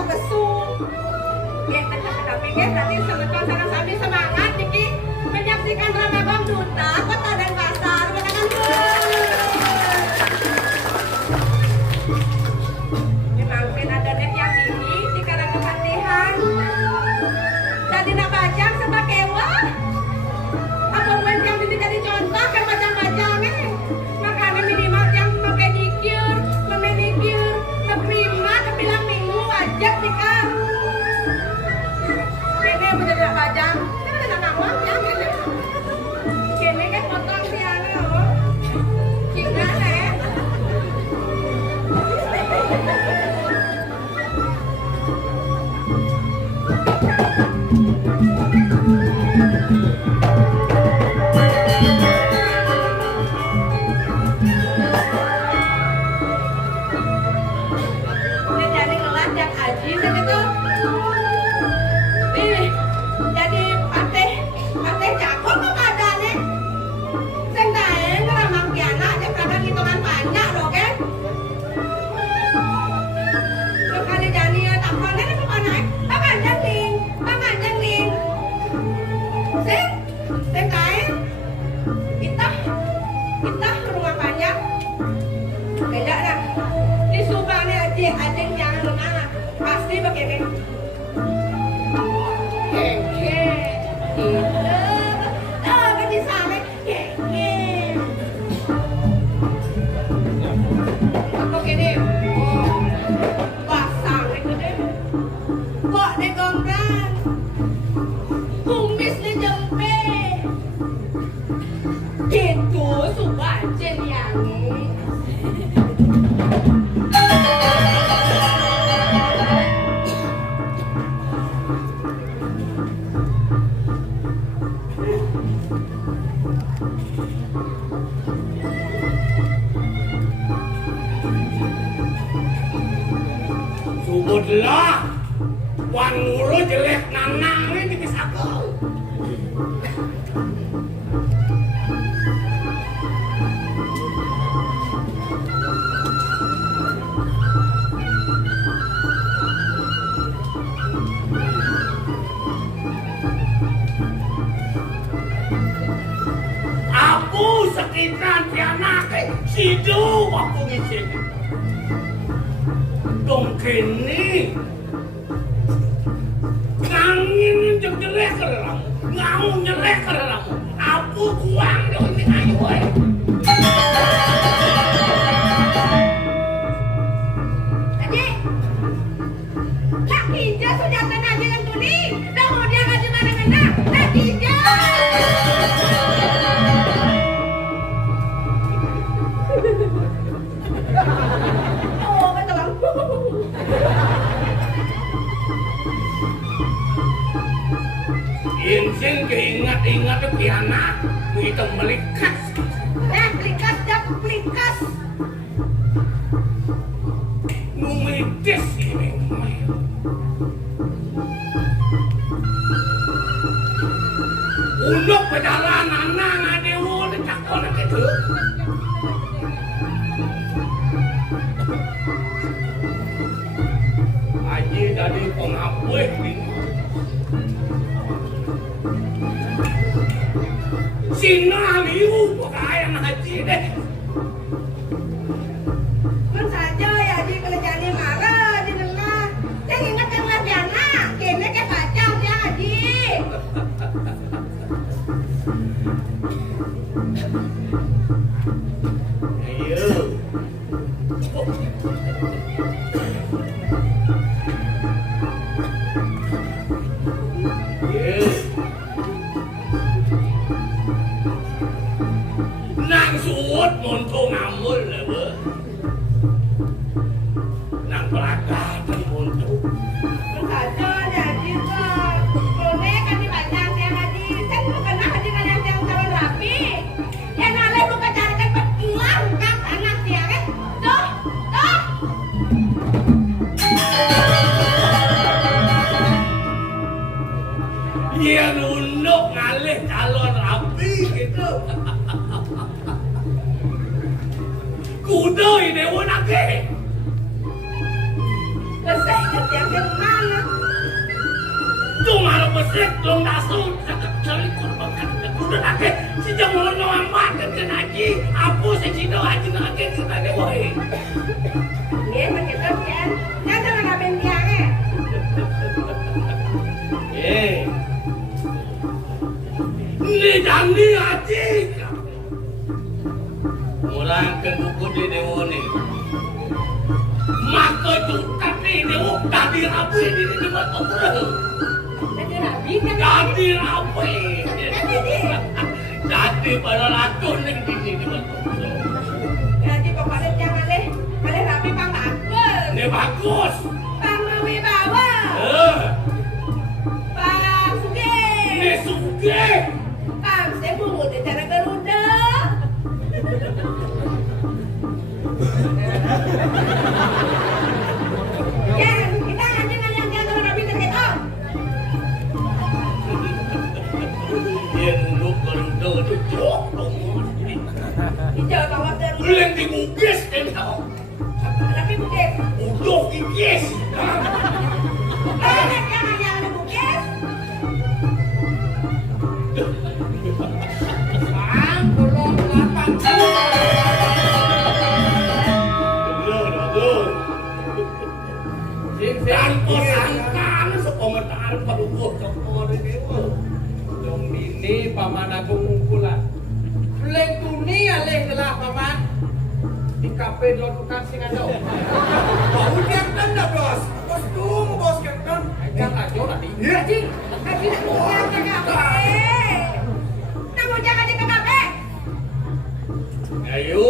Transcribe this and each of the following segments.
yang besu. Ya, tapi guys, nanti semeton sana sambil semangat Niki menyaksikan Ramadan Duta Kota Denpasar. Menangan Memangkin ada net yang ini di karang kepatihan. Tadi nak bajang sama kewa. Apa yang ini jadi contoh kan bajang-bajang makanya minimal yang memanicure, ngeprima, kebilang minggu wajib nih kan. Ini bener gak bajang, kan ada nama ya gitu. Kini kan potong siangnya loh. Cina ya. Subutlah, wan mulu jelek nanangnya tipis aku. Aku sekitar tianake sidu waktu ngising. Dong kini ngangin yang jelek ke dalam ngau jelek ke dalam aku kuang dong ini kayu Adik Kak Hijau sudah kena dengan tuni dan mau dia ngaji mana-mana Kak Hijau Insin keingat-ingat piana itu melikas. Plikas dah plikas. Numidis ini. Untuk perjalanan ngadewo dicakon gitu. Haji dari pengapuh ini. Sina liu pakaian haji deh. Kan saja ya di kerjaan marah di tengah. Saya ingat yang latihannya, kayaknya kayak bacang ya haji. Ayo. Nang suut monto ngamul lewe. Nang pelagatan monto. Kan saja ya haji kok. Kone kan di bacang ya haji. Saya belum kena haji kan yang calon rapi. Ya nalai lu kejarkan pekilang kan anak dia kan. Tuh. Iya nunduk ngalih calon rapi gitu. Kuda ini lagi. Saya ingat yang mana? Cuma besek dong dasar sekali korban kan udah akeh si jamu noang makan kan aji apa sih si doa aji akeh kita deh boy. Iya begitu kan? Kan jangan ngapain dia Ini jangan aji. Orang ke buku di dewa nih. Maka juta nih dewa tadi rapi di mata orang. Jadi rabi kan? Jadi rapi. Jadi pada racun yang di sini mata orang. Jadi pokoknya jangan deh. Boleh rabi pang bagus. Ini bagus. Pang wibawa. Pang suge. Ini suge. Pang sebu di cara Garuda. Yan, kita aja yang kalau rabi terketo. Dia nunduk Garuda itu jok dong. Hijau tawar dari. Belum digugis kan tau. Rabi bukit. Udah gigis. Banyak yang ada bukit. Belum 8. Dan posangkan sekomentar padukuh kepor ini. Dong ini paman agung ngumpulan. Leng tuni alih telah paman. Di kafe lodukan sing ada. Bau captain dah bos. Bos tuh bos captain. Ajak aja tadi. Haji, haji nak buang ke kafe. Nak buang aja ke kafe. Ayo.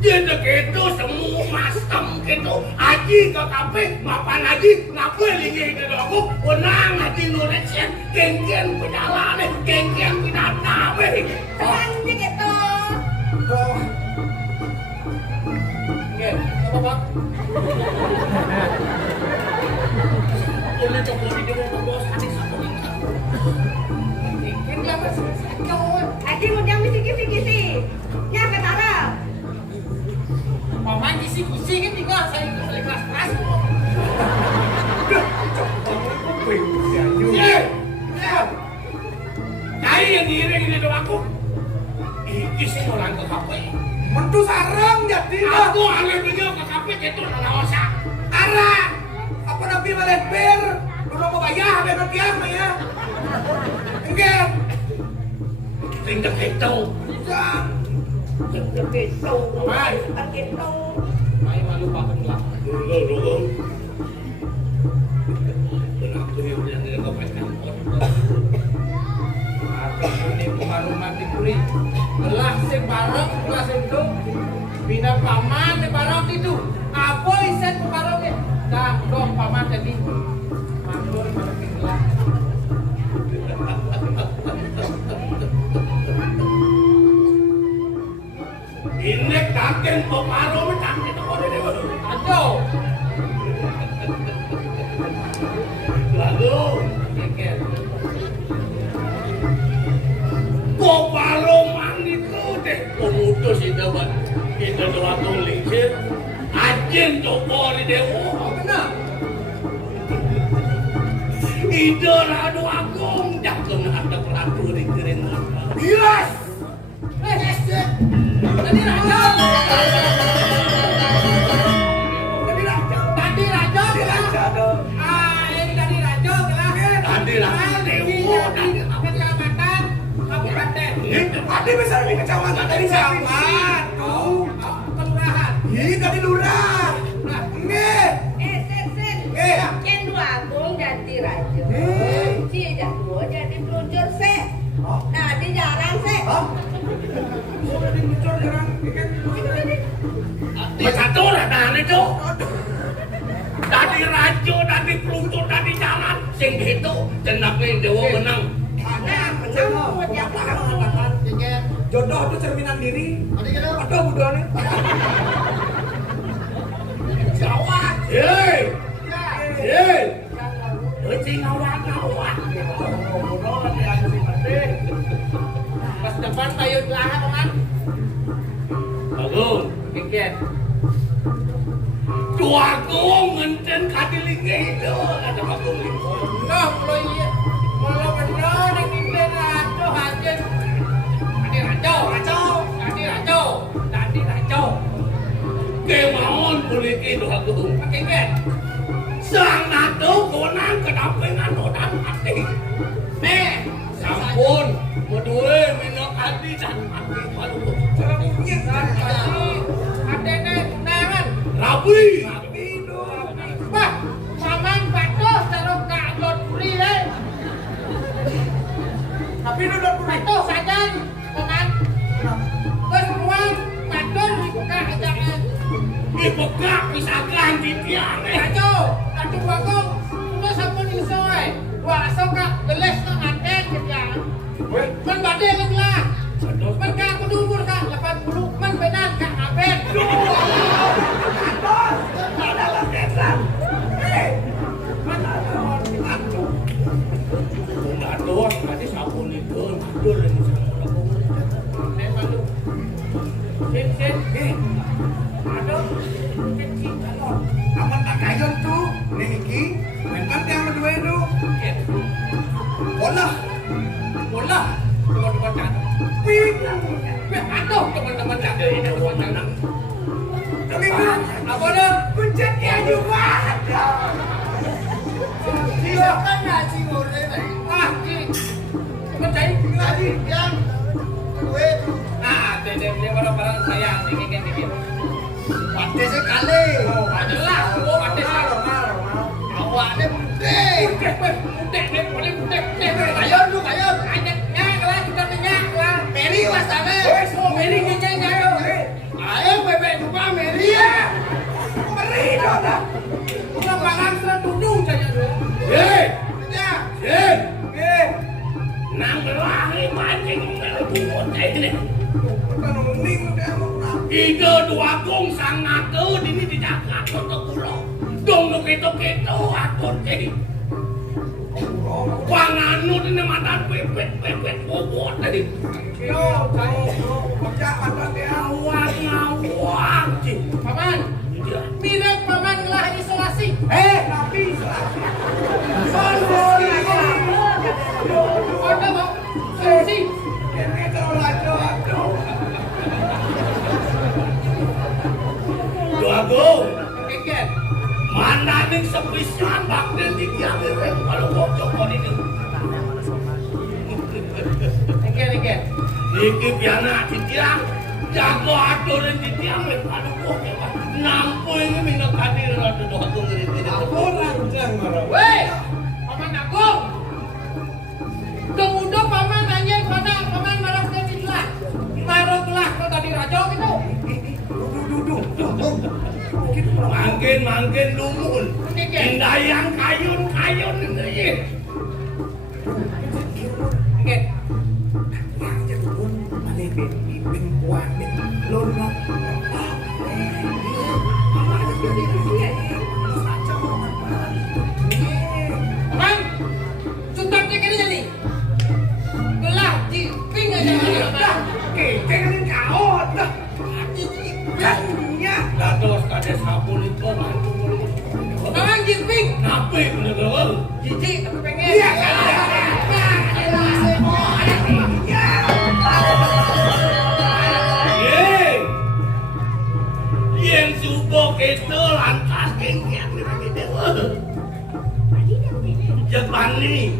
Jadi gitu semua masam gitu. Aji ke kafe, mapan aji, ngapa lagi ke aku? Wenang aji nulisnya, genggen penyalaan, genggen pinata, weh. Senang je gitu. Oh. Oke, apa pak? Boleh coba di depan bos, tadi satu ini. Ikan dia masih sakit. Haji mau jangan bisik-bisik. Ya ketara. Paman kisi-kisi kan tinggal saya balik kelas-kelas. Cai yang diiring di depan aku. Iki sih orang ke kafe. Mentu sarang jadi. Aku aneh beliau ke kafe itu nggak usah. Arah. Apa nabi balik bir? Udah mau bayar dengan tiang ya? Enggak. Tinggal itu. Jangan. Gitu. Mai. Gitu. Mai malu pakai lah. Dulu. Kenapa dia bilang dia kau pegang Ini baru mati puri. Belah sing bareng, belah sing itu. Bina paman di bareng itu. Apa isen bareng ni? Dah, dong paman jadi. Mandur pada tinggal. Ini kakek pemaro kakek tu orang dia baru. Aduh. Lalu, Kekek. pemaro mandi tu deh. Pemutus itu kan, kita doa tulis. Ajen tu orang dia. Oh benar. Idol adu agung, dah kena ada peratu di keren mata. Yes. Tadi raja. Tadi raja. Tadi raja. Tadi raja. Ah, ini tadi raja kelah. Tadi raja dewa. Tadi kecamatan kabupaten. Tadi besar di kecamatan Tadi siapa? Tuh, kelurahan. Ini tadi lurah. Nah, Nggih. Sen. Nggih. Yang dua agung jadi raja. Si jadua jadi peluncur se. Nah, di jarang se. sudah dimuncul jarang. Bersatu lah tahan itu. Tadi rajo, tadi peluncur, tadi jalan. Sing gitu, cenaknya dewa menang. Nah, menang buat yang Mengatakan jodoh itu cerminan diri. Aduh, bodoh nih. Jawab. Hei. Hei. Eci ngawak. Pas depan kayu telah kan. Bagus. Keket. Tua kong ngenten Nah, kalau iya, kalau benar nih kita rajo aja. Tadi rajo. Kemauan kulit itu aku. Pakai kan? Sang nado konang kedapengan dan hati. Nih, Sampun, medue minok hati dan hati baru. seremnya ada nih undangan. Rabi. Bah, paman batu taruh kagot beli Tapi duduk batu saja, paman. Terus uang batu dibuka aja. Dibekak bisa ganti tiang. Batu bagong, udah sampun iso Wah, soka geles no anten kerja. Man badai lah. Man ka aku umur ka 80, man benan ka aben. Aduh, tadi sabun itu aduh lagi sama aku. Sen. Aduh, kecil kalau. Aman tak kayon tuh, Niki, mentan yang berdua itu. Bola, Teman-teman kan. Aduh, teman-teman kan. Teman-teman. tapi kan Apa dah? kuncetnya juga. Iya kan nasi goreng. Mencari lagi yang gue. Dia barang-barang saya dikit. Pate sekali. Adalah, ada awaknya budek. Kayon. Nyak lah, kita nyak lah. Meri wasane. Meri nyak. Ayo bebek juga Meri ya. Meri dona. Udah pangan seratuju saja dulu. Ya, nang lari mancing melebut ini. Bukan mending udah mau. Ide dua gong sang nado ini dijaga untuk pulau. Dong keto atur jadi. Wanganu ini mata pepet bobot tadi. Yo, baca mata dia. Ngawang sih. Paman, mirip paman ngelah isolasi. Tapi Ada mau solusi. ini terlalu aduh. Dua gong. Keket. Mana nih sepisian bakal dikirim kalau bocor ini. Keket. Iki piana titiang, jago aturin titiang kalau bocor. Nampu ini minok hadir atau doa tunggu Weh, paman Agung. Tunggu paman nanya pada paman marah ke lah. Marah telah kau tadi raja gitu. Duduk. Mangkin lumun. Indayang kayun ini. Keket. Paman, suntatnya kini jadi. Gelah di ping aja paman. Dados kade sabun itu Paman jimping. nape bener bener. Jijik tapi pengen. Yen subuh kita lantas kengkian lagi dewa. Japan ni.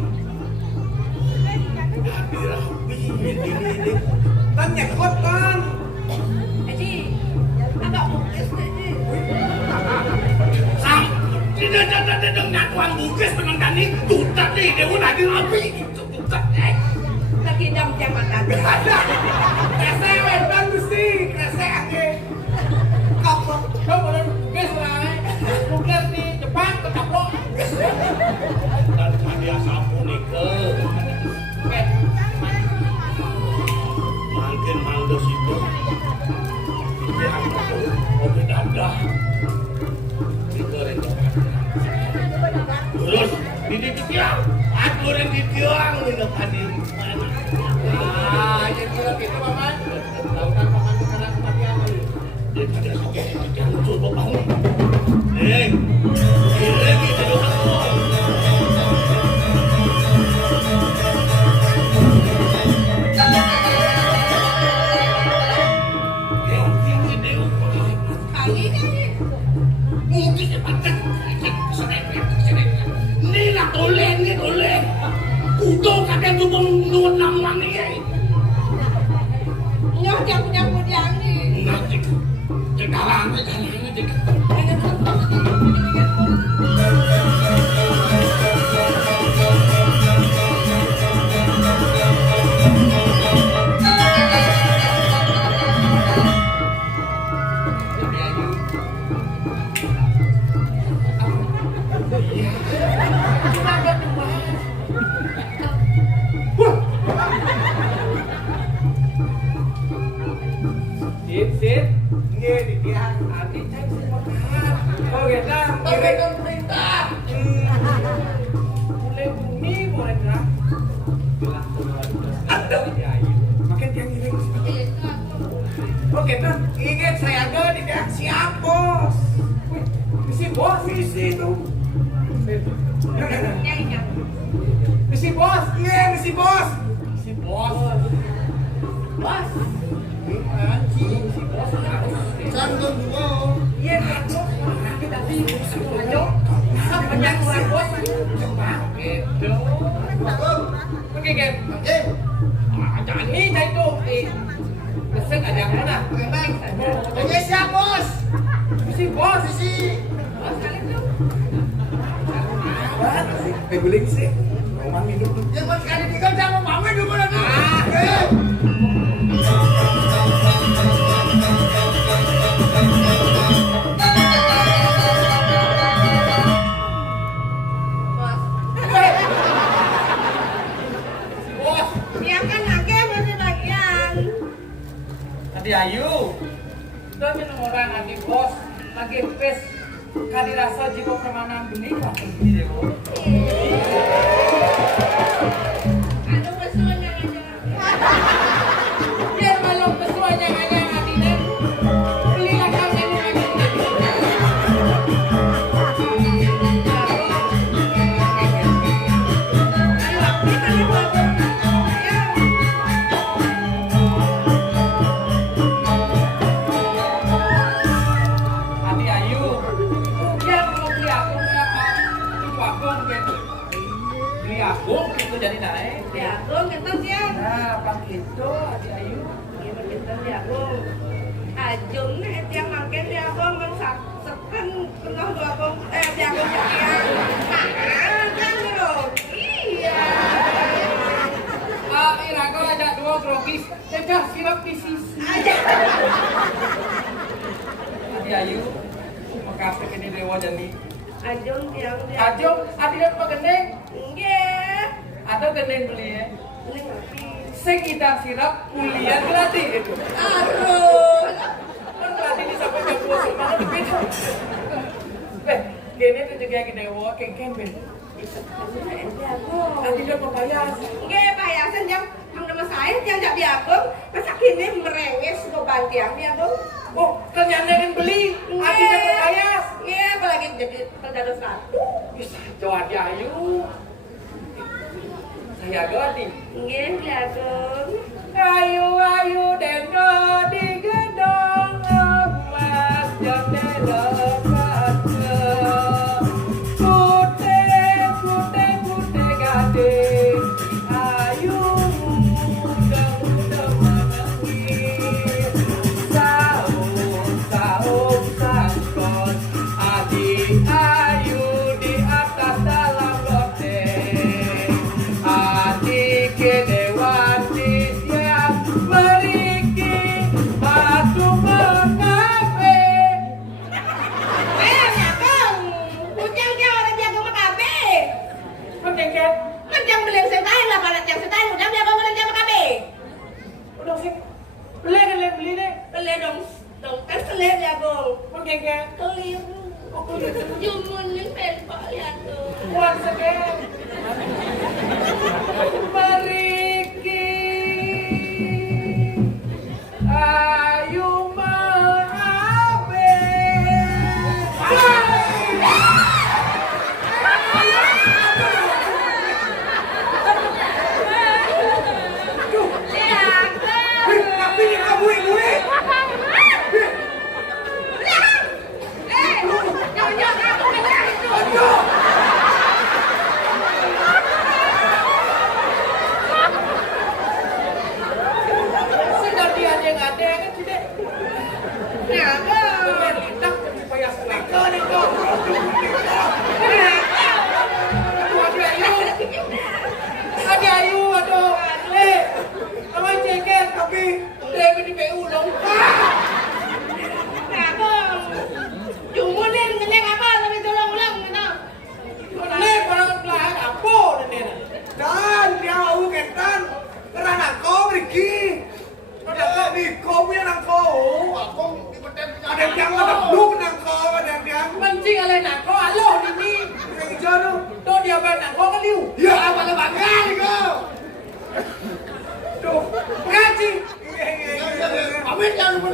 Rapi ini. Tanya kot kan. Haji, agak bungkus ni. Sam, tidak dengan tuan bukis penonton ini tutat ni dewa lagi rapi gitu tutat. Lagi dam jambatan. Kresek wentan mesti kresek ake. Kapok. Kau boleh guys lah. Nuklir di Jepang ketaplok. Dan hadiah sabun ni ke. Mungkin mandos itu. Oke dadah. Digoreng. Terus di tiang, goreng di tiang minum hadir. Ah, jadi kalau gitu paman. Tahukan paman sekarang kematian lagi. Dia ada sabun jangan coba bangun. Ini kita doang. Mulai bumi boleh gerak. Ada. Makin tiang iring. Oke tuh, ingat saya ada tidak siap bos. Misi bos, Misi itu. misi bos, Iya, misi bos. misi bos. Bos. Misi bos harus. Santun dua. Iya, bos. Nanti tadi ayo. Apa yang keluar bos? Gitu. Oke, Ken. Oke. Jangan nih, jangan itu. Besek ada yang mana? Oke siap bos. Misi bos. Misi. Bos kalian tuh. Beguling sih. Roman minum tuh. Ya bos kali ini kan jangan mama dulu lah. Bos. Bos. Biarkan lagi masih bagian. Tadi Ayu. Udah minum orang lagi bos. Lagi pes. Kali rasa jika permanen benih lah. Iya, bos. Aduh pesuanya aja. Biar malam pesuanya aja hatinya. Belilah kami lagi. Hati Ayu. Biar mau beli aku berapa? Itu aku gitu. Beli aku itu jadi naik. Jagung kita siang. Nah, pak itu Hati Ayu. Iya kita jagung. Ajung nih tiang makan jagung kan sepen penuh jagung jagung siang. Kan loh. Iya. Irago ada dua grogis. Cecah sirap pisis. Aja. Hati Ayu. Makasih ini dewa jadi. Ajung tiang Ajong, hati dan pageneng. Nggih. Atau geneng beli ya. Ini ngopi. Sing kita sirap kuliah gratis itu. Aduh. Kan gratis di sampai jam 2 mana lebih. Gini tuh juga yang dewa kengkeng ben. Hati dan papayas. Nggih, payasan jam nama saya yang jak biagung, masa kini merenges go bantiang biagung. Oh, ternyata yang beli. Hati dan papayas. Nggih, apalagi jadi terdados ratu. Bisa jawab Ayu. Saya ganti. Nggih, biagung. Ayu ayu dendo di gedong emas jendela kaca. Putih putih putih gading. Ayu muda muda menangis. Sahur sahur sangkot. Adik Ayu di atas dalam loteng. Adik Dewati siap meriki batu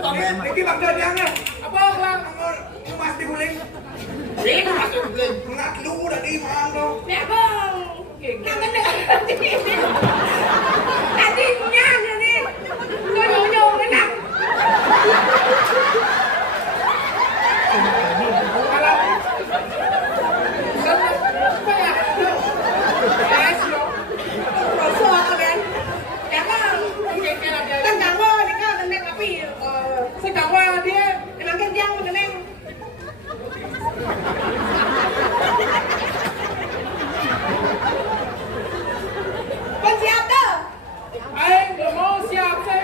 tapi Iki Bang Jodiangnya. Apa lang? Mas diguling. ini masuk beli. Ngat lu udah di mana? Ya bang, kangen dengan hatinya jadi nyong enak. Rosok kan? Ya bang, kan kamu ini kan nenek tapi Sekarang dia emangnya dia nenek. Con siap tuh. Aing nggak mau siap sih.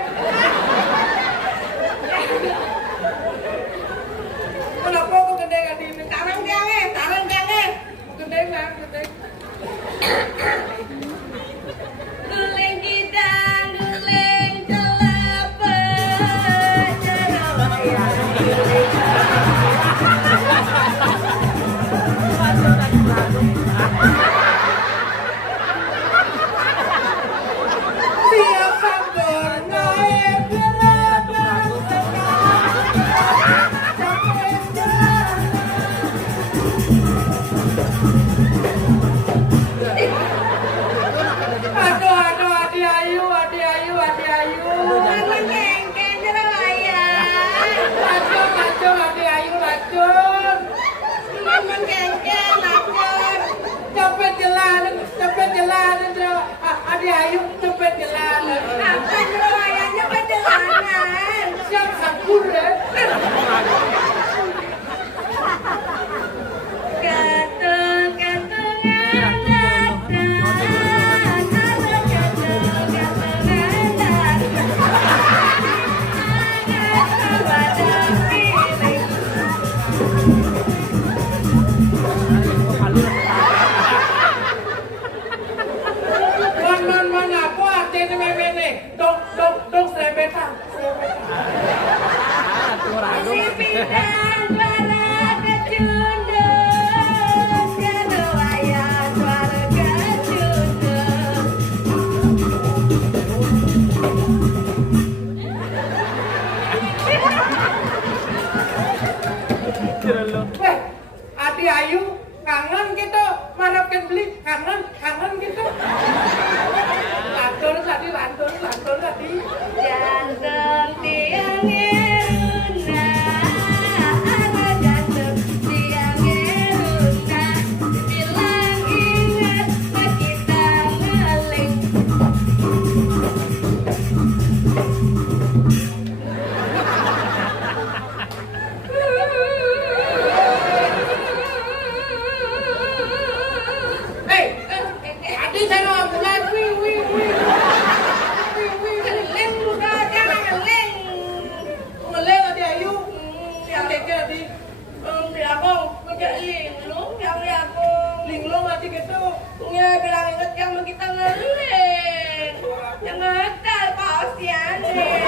Kenapa kok gendeng di ini? Tarang dia. Gendeng lah, gendeng. Guling gidang, guling kelapa, Siap sambal naik berapa Aduh, Adi Ayu. Mama kengkeng jeruk ayam. Lacur, Adi Ayu, lacur. Mama kengkeng lacur. Cepet jalan, Adi Ayu, cepet jalan. Apa jeruk ayamnya perjalanan? Siap sangkur ya. Gantung-gantungan datang, gantung-gantungan datang. Man apa artinya memene? Dong serebetan. Si pindang suara kecundung, kedua ya suara kecundung. Weh, Adi Ayu kangen gitu, marapkan beli kangen gitu. Lantur tadi. Jantung tiang eruna, ada jantung tiang eruna. Bilang ingat kita ngeling. Hei, Adi saya ambulan, wih. Ngeling udah, jangan ngeling. Ngeleng Adi Ayu, keke Adi. Di aku, ngejak linglung, yang di aku. Linglung Adi gitu. Ya bilang inget yang kita ngeling. Yang ngetal pausian deh.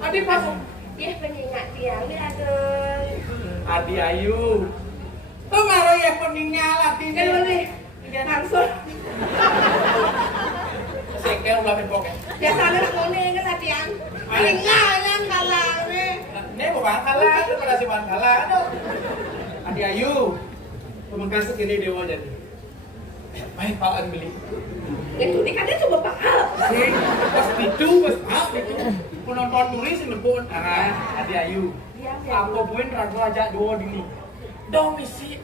Adi pas. Dia penyengat tiang dia aduh. Adi Ayu. Tuh marah ya peningnya Adi. Kan boleh. Langsung. Sekel ulah pokoknya. Biasanya nak ngone kan latihan. Paling ngalan kalah nih. Ini bukan kalah, itu pada si kalah. Adi Ayu. Pemengkas segini dewa jadi. Baik Pak An beli. Itu nih kan dia coba pahal. Pas itu. Penonton turis nebun. Adi Ayu. Apa buin ragu aja dua dini. Domisi.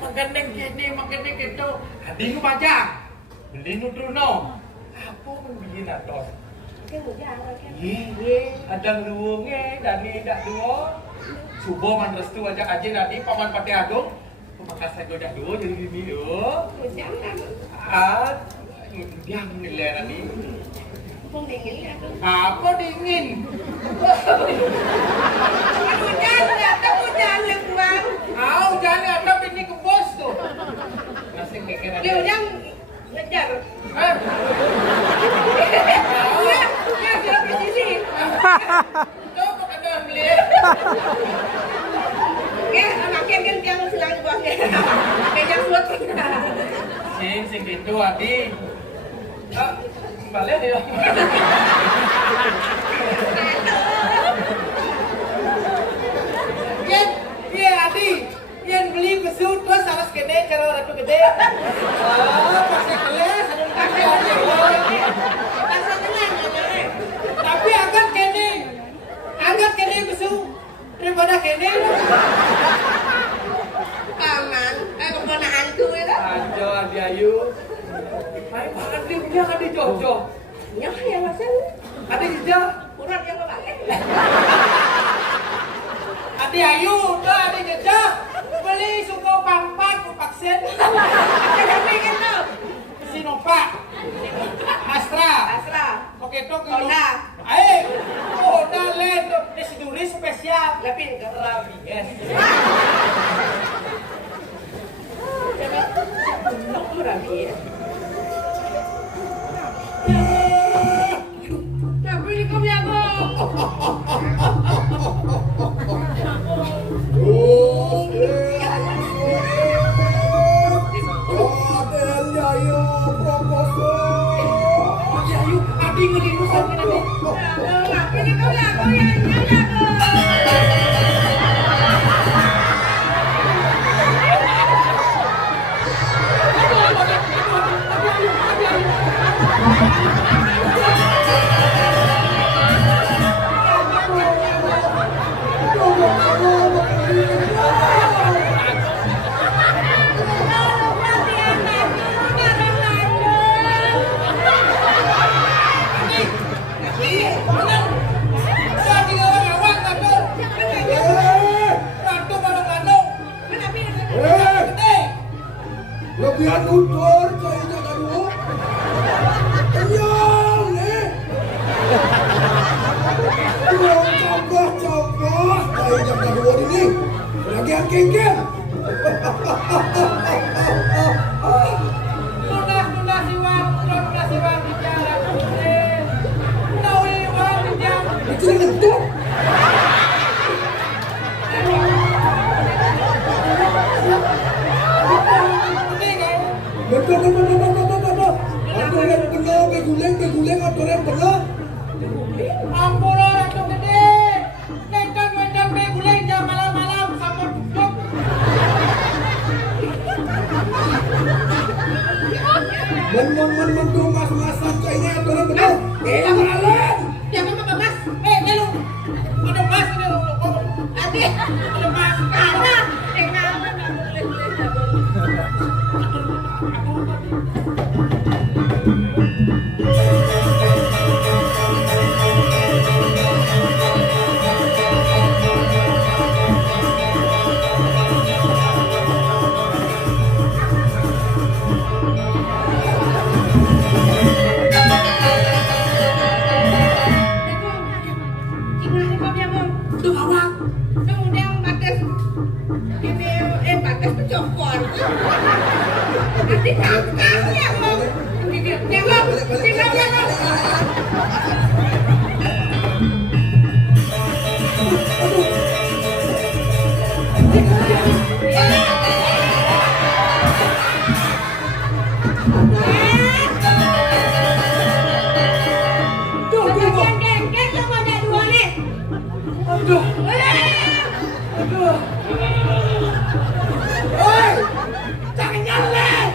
Magendeng gini, magendeng gitu. Adi nu pajak. Beli nu truno. Apa membeli natos? Cái mùi jangan kan. Ada luwungnya, dani dak duo. Subo man restu aja aja nadi paman pate agung. Pemakas saya godak duo jadi gini duo. Mùi jangan. Dia nilai nadi. Không dingin ya tuh. Apa dingin? Hujan datang hujan lembang. Jangan ada ini ke bos tuh. Nasi keke nadi. Dia hujan ngejar. Iya, dia sudah di sini. Coba kada beli. Ya, makin kan tiang silang buahnya. Kejang suat. Sing gitu Adi. Balik dia. kene cara ratu gede. Pakai kelas, kasih tapi agak kene besu daripada kene. Paman, kemana hantu itu? Anjo Adi Ayu. Baik banget dia punya ada Jojo. Nyah ya masan. Ada jejak. Urat yang kemarin. Adi Ayu, tuh ada jejak. Beli suku pampat vaksin. Ada pengen lo. Sinovac. Astra. Asra. Oke, tok Honda. Honda Land Desiduri spesial. Lapin ke Rabi. Yes. Untuk Rabi. Tapi di kami aku. Ayu, Adi ngeliru sama nanti. Tapi di kami aku yang Lebihan utur saya jaga dulu. Kenyang nih. Coba saya jaga dulu ini. Lagi yang kengkel. Tunda siwang bicara putri. Nawiwang bicara. Itu yang nentuk. Betul. Atau yang benar, beguleng atau yang benar. Ampun ratu gede. Nekan wedang beguleng jam malam-malam sama duduk. Men tuh mas-masan kayaknya atau yang benar. Yang malam. Jangan apa mas. Nelu. Ada mas ini. Adi. Ada mas. Ada. Kenapa kamu Tuh awak. Kemudian batas ini batas itu cokor. Nanti tangkap ya mau. Jangan. Geng, coba ada dua nih. Aduh. Hei, jangan nyalek.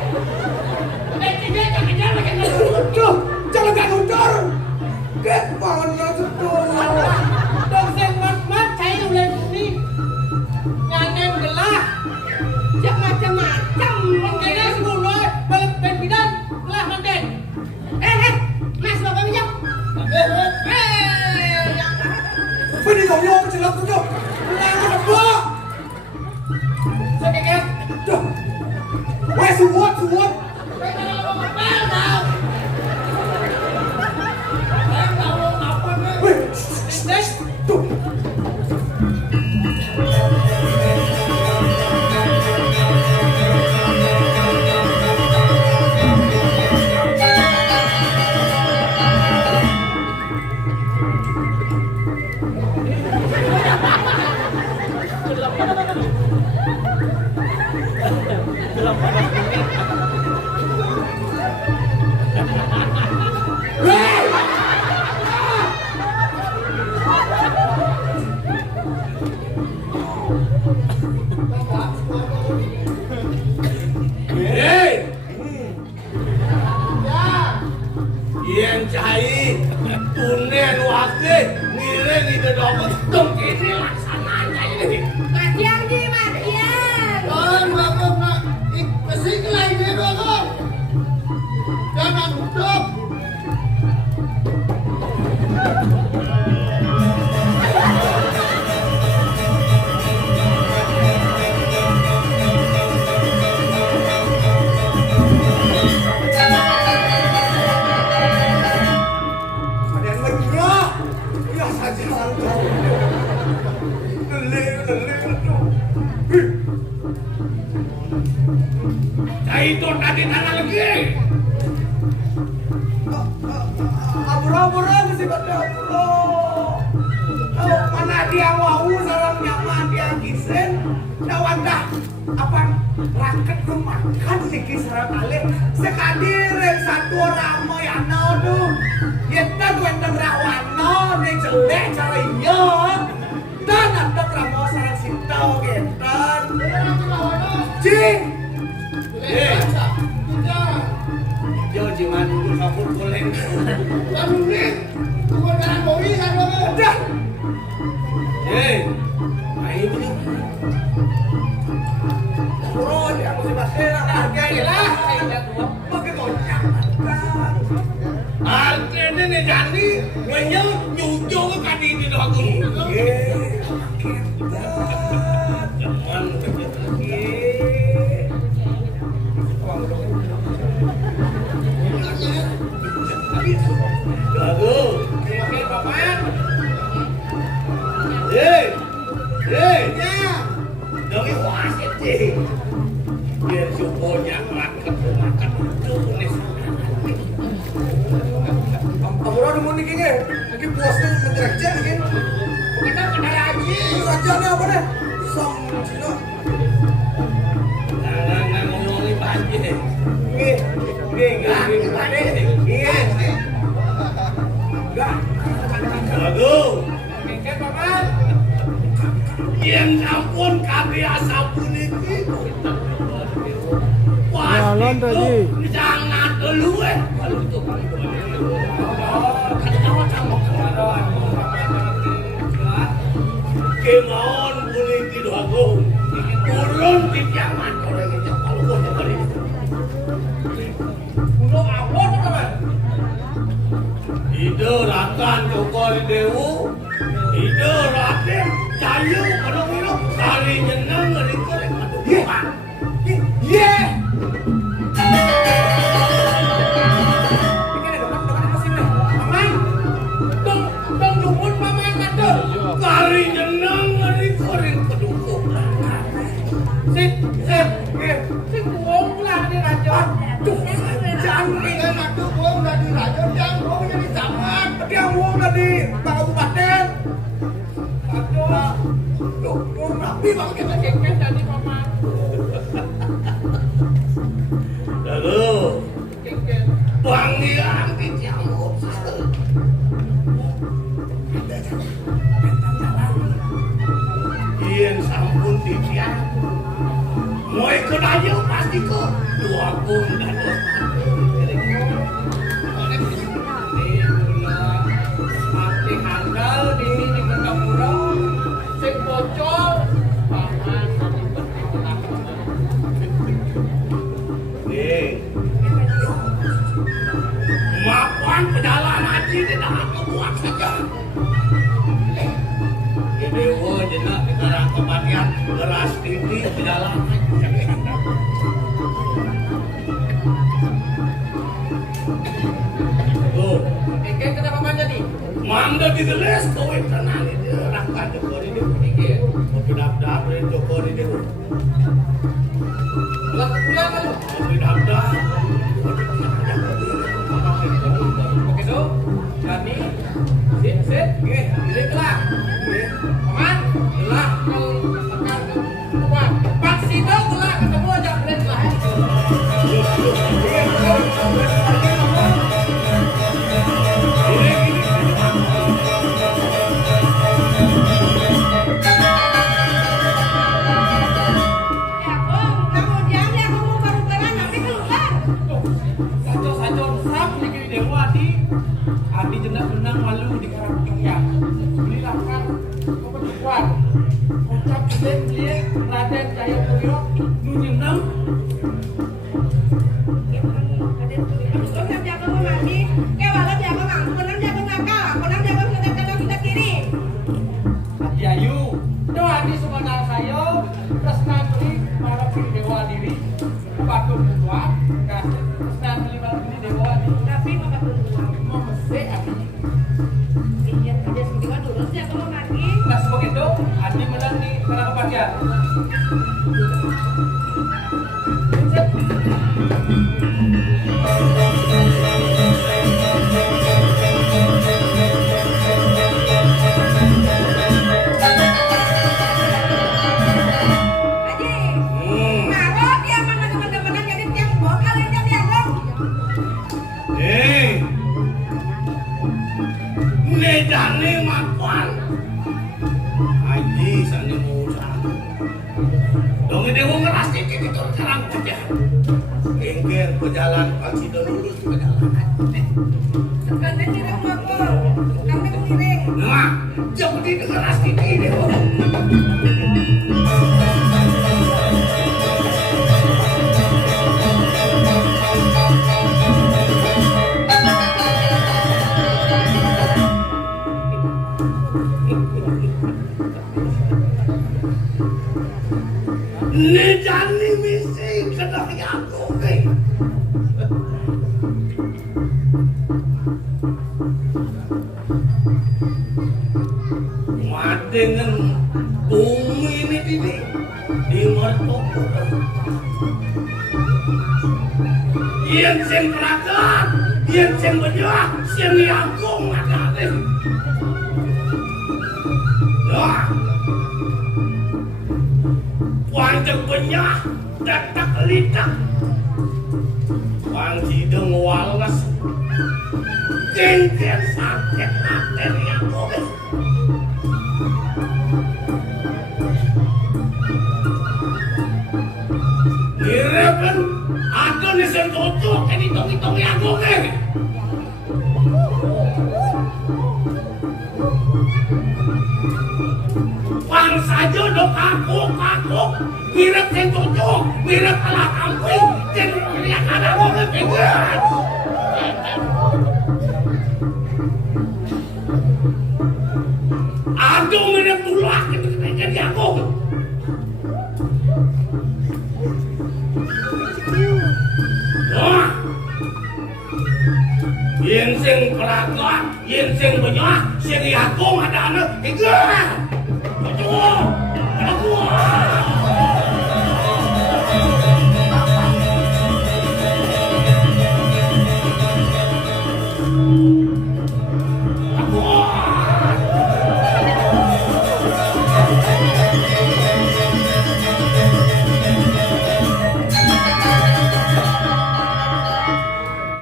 Tuh, jangan utur. Get mana setuh. Dong sing mat saya udah ini. Nyanen gelah. Jak macam-macam. Kayaknya sepuluh balik bidan gelah manten. Mas bapak minyak. Ini kau nyok celak tuh nyok. Lalu apa? Saya Tuh, weh suwot. Weh, tuh. Itu tadi tangan lagi. Abura-abura mesti pada abura. Mana dia wau salam nyaman dia kisen. Nawandah apa raket kemakan niki sareng alih. Sekadiren satu ramo ya tuh. Yeta duendeng rawana ning jelek cara iya. Dan ada ramo sareng sintau gentan. Cing. Yo jangan kabur boleh. Anu nih. Tukang jalan boi kan udah. Ayo ini. Bro, dia mesti basera hargai lah. Pakai kocak. Alkene ne jani, wenyo nyujo ke kadi di doaku. Jangan Jago. Oke, Paman. Ya. Dari wasit sih. Biar suponya makan tulis. Abura ada mau niki nggak? Mungkin puasnya menjeraja nih. Kena lagi. Rajanya apa deh? Sang Cina. Nah, ngomongin banjir. Jago. Oke, Paman. Yang ampun kabiasa pun itu. Jalan tadi. Jangan dulu Kalau itu paling Kemauan boleh tidak aku. Turun di jangan orang itu kalau kau kali. Untuk awal, Paman. Ide rakan cokor dewu. Ide rakan cayu kalau itu kali jenang ngeri korek aduh. Yeah. Kari jenang ngeri korek kedukung. Sip. Sip wong lah di raja. Canggih kan aku wong dari raja yang wong jadi camat. Tapi yang wong dari kabupaten. Aduh. Loh, wong rapi banget kita Kengken tadi, Paman. Lalu Kengken. panggilan kecamuk. Ien sampun titian. Mau ikut aja pasti kok. Dua pun dan Mati handal di sini di Gapura. Sing bocor. Paman tadi bertolak. Maafkan perjalanan haji tidak kebuat saja. Dewa jenak sekarang kematian keras tinggi perjalanan haji. Tuh, Kengken kenapa Paman jadi? mangga ditulis kowe tenang itu rakan jokori itu. Mau daftar jokori itu. Pulang lalu. Mau daftar. Oke, Do. Kami sip. Pilih kelak. Paman, kelak kalau tekan ke rumah. Pak Sido kelak ketemu aja pilih kelak. Kemudian dia mau baru-baran tapi keluar. Sajo sap di kiri dewa adi jendak menang malu di karang kaya. Beli lakan kepeduan. Ucap dia Raden Jaya Puryo nu jeneng Terus kan jago mandi, kewalau jago mangku, konon jago ngakal, konon jago kita kiri. Adi Ayu. Do adi sumana sayo tresna beli marang kiri dewa diri. Patung buat kasih tresna beli marang kiri dewa diri. Tapi mau keluar. Mau mesti adi. Iya, ada sembilan dulu jago mandi. Nah sebagai do adi menang di karang kepatian. sekarang aja. Genggen berjalan pasti udah lulus berjalan. Kalian ngiring aku. Kami ngiring. Nah, jangan didengar ini deh. Ini jani misi kedok aku nih. Dengan bumi ini di mertoko. Yang sing peragat, yang sing berjuang, yang yagung ada deh. Nah, panjang penyah, datak litak, panji deng walas, genggen sakit hati yagung deh. Kan ada nih sen cocok kan hitung-hitung aku nih. Bang saja dong aku mirip sen cocok, mirip ala kambing, jadi lihat ada aku ngepengen. Aduh mirip tulak itu jadi aku. Yen sing peragat, yen sing banyak, sing yakum ada anak, tiga, tujuh, ada gua.